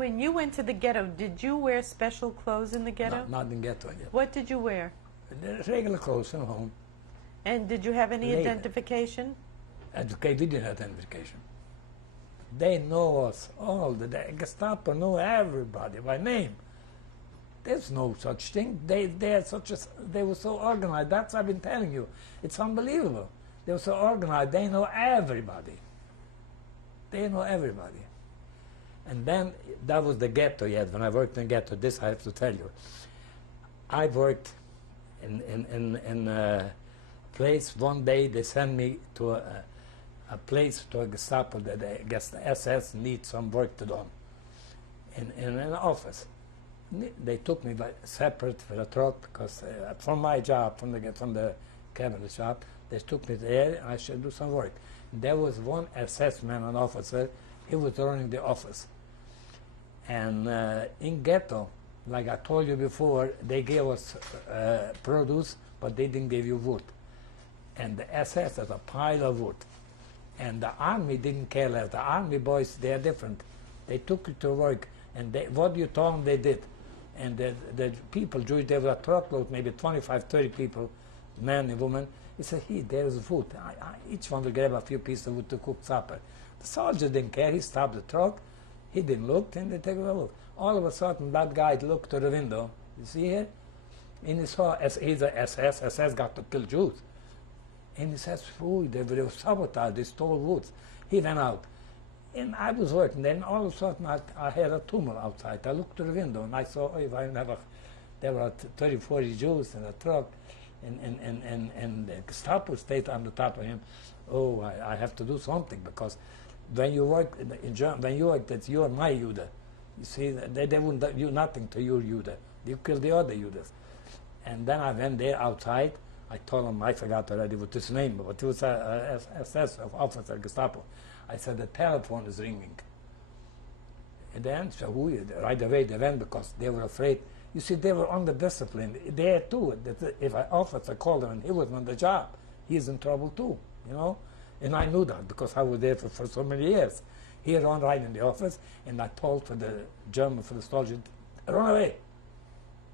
When you went to the ghetto, did you wear special clothes in the ghetto? Not in ghetto yet. What did you wear? Regular clothes from home. And did you have any Later. identification? We didn't have identification. They know us all. The Gestapo know everybody by name. There's no such thing. They were so organized. That's what I've been telling you. It's unbelievable. They were so organized. They know everybody. They know everybody. And then that was the ghetto yet. When I worked in the ghetto, this I have to tell you. I worked in a place. One day they sent me to a place to a Gestapo that I guess the SS needs some work to do in an office. They took me separate for a truck because from my job, from the cabinet shop, they took me there and I should do some work. There was one SS man, an officer, he was running the office. And in ghetto, like I told you before, they gave us produce, but they didn't give you wood. And the SS has a pile of wood. And the army didn't care less. The army boys, they are different. They took you to work, and what you told them, they did. And the people, Jewish, there was a truckload, maybe 25, 30 people, men and women. He said, there's food. Each one will grab a few pieces of wood to cook supper. The soldier didn't care. He stopped the truck. He didn't look, and they take a look. All of a sudden, that guy looked to the window. You see here? And he saw, he's a SS got to kill Jews. And he says, they were sabotaged, they stole woods. He went out. And I was working. Then all of a sudden, I had a tumor outside. I looked to the window, and I saw, there were 30, 40 Jews in a truck, and the Gestapo stayed on the top of him. Oh, I have to do something, because when you work in Germany, when you work, that you're my Judah. You see, they wouldn't do nothing to your Judah. You kill the other Judas. And then I went there outside. I told him, I forgot already what his name, but he was a SS officer, Gestapo. I said, the telephone is ringing. And then, right away they went because they were afraid. You see, they were under discipline. They too, that if an officer called him and he wasn't on the job, he's in trouble too, you know? And I knew that because I was there for so many years. He ran right in the office, and I told for the German, for the soldier, run away.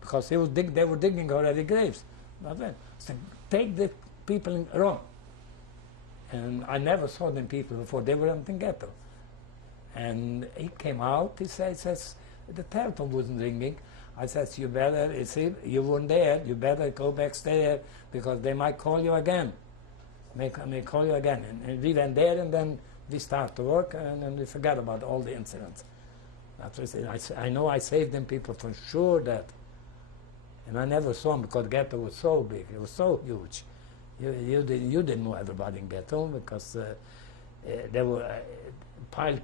Because they were digging already graves. But then, so take the people and run. And I never saw them people before. They were in the ghetto. And he came out, he says, the telephone wasn't ringing. I says, you better, you see, you weren't there, you better go backstairs because they might call you again. May call you again. And we went there, and then we start to work, and then we forgot about all the incidents. That's what I said. I know I saved them people for sure that. And I never saw them because the ghetto was so big, it was so huge. You didn't know everybody in ghetto because there were piled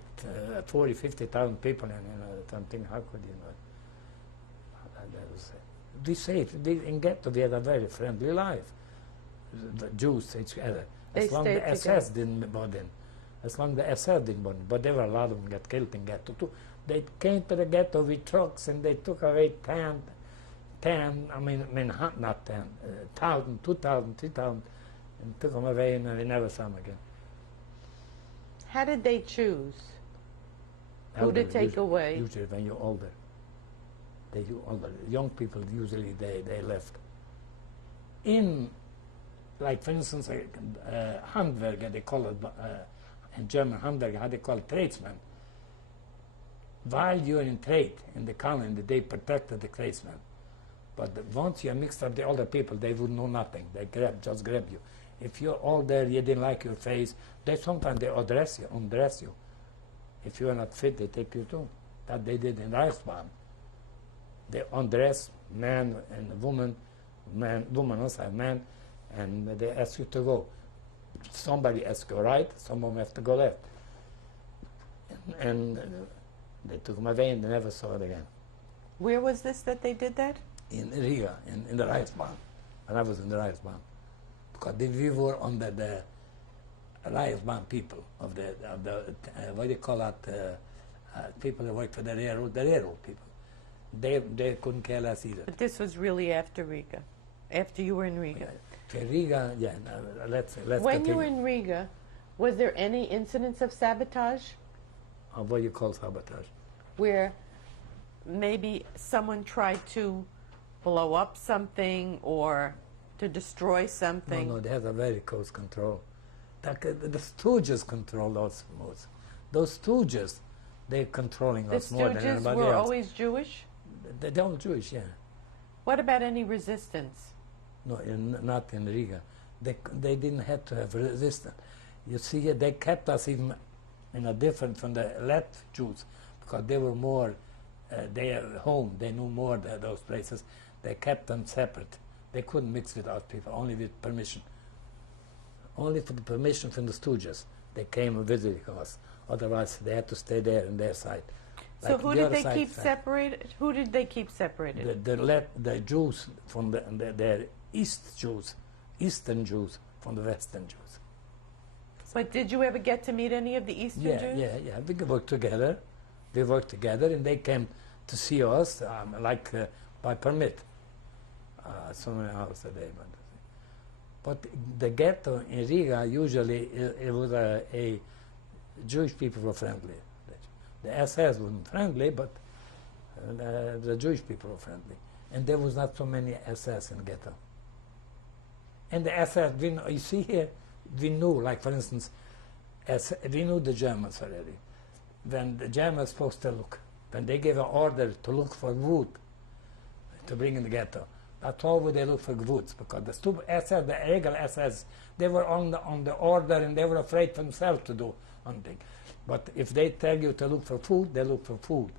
40, 50,000 people in something. How could you know? We saved. In ghetto we had a very friendly life. The Jews each other. As long as the SS didn't bother them. As long as the SS didn't bother them. But there were a lot of them get killed in ghetto too. They came to the ghetto with trucks and they took away 1,000, 2,000, 3,000, and took them away, and we never saw them again. How did they choose who to take away? Usually when you're older. Young people, usually they left. Like for instance, Handwerker, they call it, in German, Handwerker, how they call it, tradesman. While you're in trade, in the colony, they protected the tradesman. But once you're mixed up the older people, they would know nothing. They just grab you. If you're older, you didn't like your face, sometimes they undress you. If you're not fit, they take you too. That they did in Reichsbahn. They undress man and woman also a man, and they ask you to go. Somebody asks you right, some of them have to go left. And they took them away and they never saw it again. Where was this that they did that? In Riga, in the Reichsbahn. And I was in the Reichsbahn. Because we were under the Reichsbahn people of the what do you call that, people that work for the railroad people. They couldn't care less either. But this was really after Riga, after you were in Riga. Riga, yeah, let's When continue. you were in Riga, was there any incidents of sabotage? What do you call sabotage? Where maybe someone tried to blow up something or to destroy something? No, they had a very close control. The Stooges controlled us most. Those Stooges, they're controlling The us more than Stooges anybody were else. always Jewish? They're all Jewish, yeah. What about any resistance? No, not in Riga. They didn't have to have resistance. You see, they kept us even in a different from the left Jews because they were more, they are home. They knew more those places. They kept them separate. They couldn't mix with our people, only with permission. Only for the permission from the Stooges. They came and visited us. Otherwise, they had to stay there on their side. So Like who the did other they side, keep separated? Who did they keep separated? The Jews from the East Jews, Eastern Jews from the Western Jews. But did you ever get to meet any of the Eastern Jews? Yeah. We worked together. We worked together, and they came to see us, by permit. So many hours a day. But the ghetto in Riga, usually, it was a Jewish people were friendly. The SS wasn't friendly, but the Jewish people were friendly. And there was not so many SS in the ghetto. And the SS, you see here, we knew, like for instance, we knew the Germans already. When the Germans supposed to look, when they gave an order to look for wood to bring in the ghetto, that's all where they look for woods, because the stupid SS, the illegal SS, they were on the order and they were afraid for themselves to do something. But if they tell you to look for food, they look for food.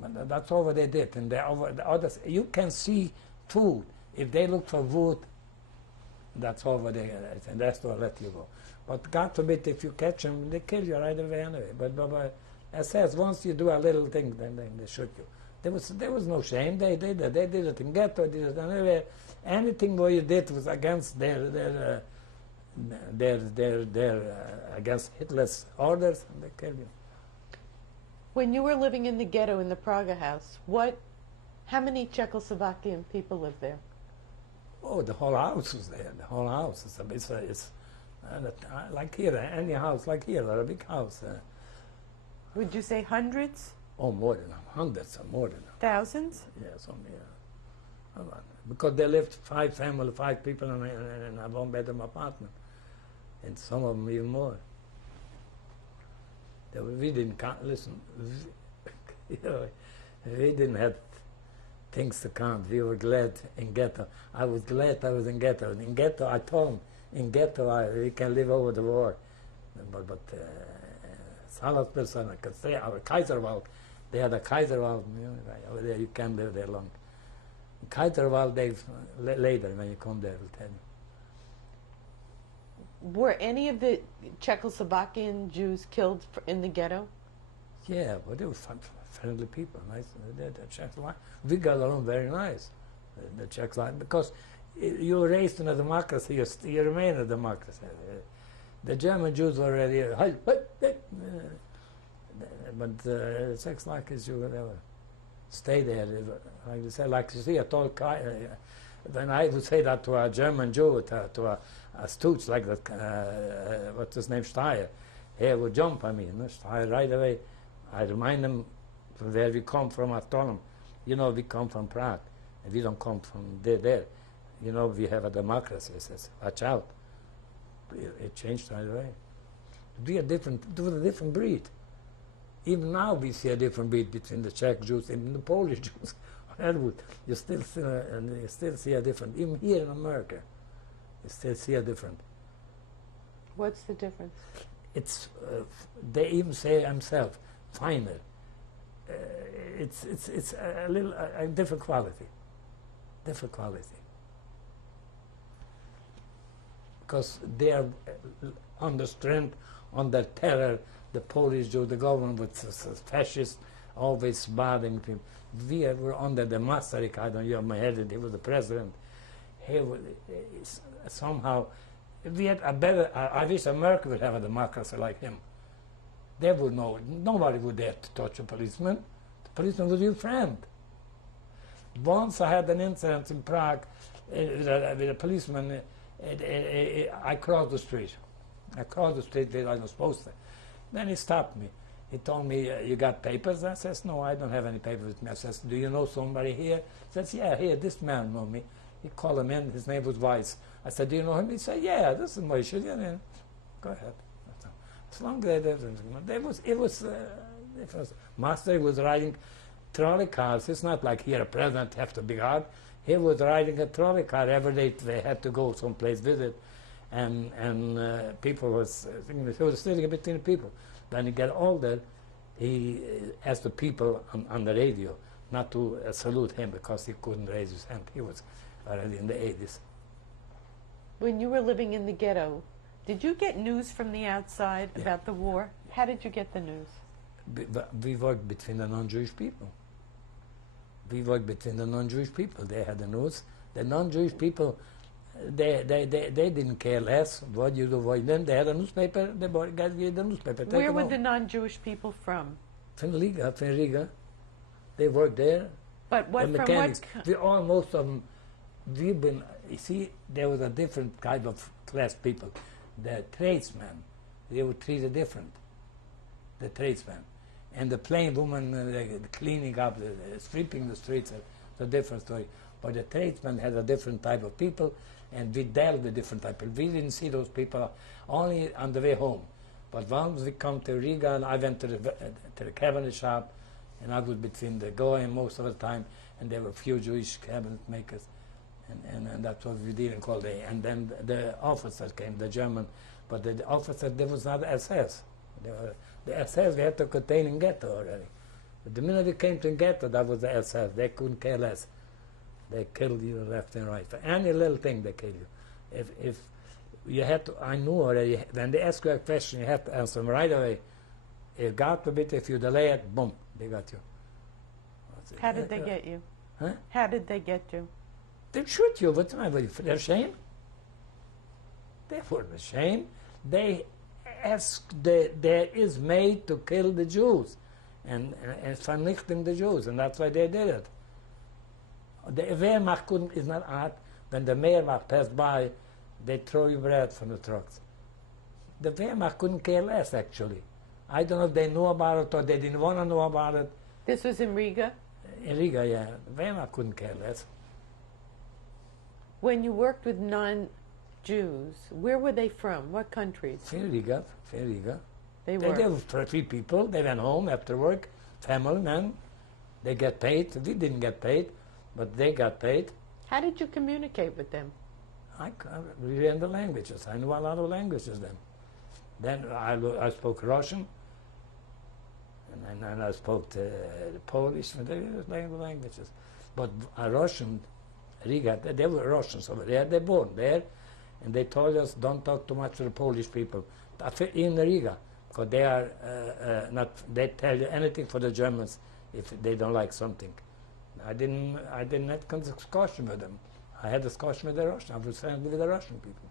But that's all what they did. And the others, you can see food. If they look for wood, that's all what they get, and that's what let you go. But God forbid, if you catch them, they kill you right away anyway. But SS, once you do a little thing, then they shoot you. There was no shame. They did it. They did it in ghetto. They did it anyway. Anything what you did was against their against Hitler's orders, and they killed you. When you were living in the ghetto in the Praga house, how many Czechoslovakian people lived there? Oh, the whole house was there. The whole house. It's like here, any house like here, or a big house. Would you say hundreds? Oh, more than hundreds, or more than Thousands? yeah, something. Yeah. Because they lived five people in a one-bedroom apartment, and some of them even more. We didn't listen. We didn't have things to count. We were glad in ghetto. I was glad I was in ghetto. In ghetto, I told them, in ghetto we can live over the war. But Salaspilsson, I could say, our Kaiserwald, they had a Kaiserwald, over there you can't live there long. Kaiserwald, later when you come there, will tell you. Were any of the Czechoslovakian Jews killed in the ghetto? Yeah, but they were friendly people, nice. We got along very nice, the Czechoslovakia, because you were raised in a democracy, you remain a democracy. The German Jews were already, but Czechoslovakians, you would never stay there. Like you say, like you see, I told when I would say that to a German Jew, to a stooge like that, what's his name, Steyer, he would jump on me, Steyer right away. I remind him from where we come from. I told him, we come from Prague, and we don't come from there. We have a democracy. He says, watch out. It changed right away. We are different, it was a different breed. Even now we see a different breed between the Czech Jews and the Polish Jews. You still see a different, even here in America, you still see a different. What's the difference? It's, they even say themselves, finer. It's a little, a different quality. Different quality. Because they are under strength, under terror. The Polish Jew, the government was fascist, always bothering people. We were under the Masaryk, I don't know, my head, he was the president. He was, somehow, we had a better, I wish America would have a democracy like him. They would know, nobody would dare to touch a policeman. The policeman was your friend. Once I had an incident in Prague with a policeman. I crossed the street. Where I was supposed to. Then he stopped me. He told me, you got papers? I says, no, I don't have any papers with me. I says, do you know somebody here? He says, yeah, here, this man know me. He called him in, his name was Weiss. I said, do you know him? He said, yeah, this is Moishe. Yeah, go ahead. As long as it was Master was riding trolley cars. It's not like here a president have to be hard. He was riding a trolley car every day. They had to go someplace visit, and people was he was sitting between people. When he got older, he asked the people on the radio not to salute him because he couldn't raise his hand. He was already in the 80s. When you were living in the ghetto, did you get news from the outside about the war? How did you get the news? We worked between the non-Jewish people. We worked between the non-Jewish people. They had the news. The non-Jewish people, they didn't care less what you do. What them. They had a newspaper. The guys gave the newspaper. Where were the non-Jewish people from? From Riga. They worked there. But what the from mechanics. what? Most of them. We've been. You see, there was a different kind of class people. The tradesmen, they were treated different. The tradesmen. And the plain woman cleaning up, sweeping the streets, it's a different story. But the tradesmen had a different type of people, and we dealt with different type of people. We didn't see those people only on the way home. But once we come to Riga, and I went to the cabinet shop, and I was between the Goyim most of the time, and there were a few Jewish cabinet makers, and that's what we didn't call the. And then the officers came, the German, but the officers, there was not SS. The SS we had to contain in ghetto already. But the minute we came to ghetto, that was the SS. They couldn't care less. They killed you left and right. For any little thing, they kill you. If you had to, I knew already, when they ask you a question, you have to answer them right away. If God forbid, if you delay it, boom, they got you. How did they get you? Huh? How did they get you? They shoot you. What's my way? They're ashamed? They weren't ashamed. They there is made to kill the Jews and vernichting the Jews, and that's why they did it. The Wehrmacht is not art. When the Wehrmacht passed by, they throw you bread from the trucks. The Wehrmacht couldn't care less, actually. I don't know if they knew about it or they didn't want to know about it. This was in Riga? In Riga, yeah. The Wehrmacht couldn't care less. When you worked with non-Jews, where were they from? What countries? In Riga. They were? They were free people. They went home after work, family, man. They get paid. We didn't get paid, but they got paid. How did you communicate with them? We learned the languages. I knew a lot of languages then. Then I spoke Russian, and I spoke Polish, the languages. But Russian, Riga, they were Russians over there. They're born there, and they told us don't talk too much to the Polish people in Riga, because they are not. They tell you anything for the Germans if they don't like something. I didn't have discussion with them. I had a discussion with the Russians. I was friendly with the Russian people.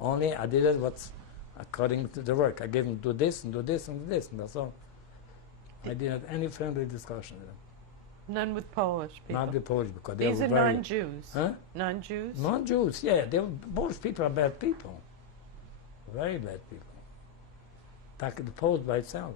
Only I did it what's according to the work. I gave them do this and do this and do this, and that's all. I didn't have any friendly discussion with them. None with Polish people? Not with Polish, because These they are were very... non-Jews? Huh? Non-Jews? Non-Jews, yeah. Polish people are bad people. Very bad people. The Poles by itself.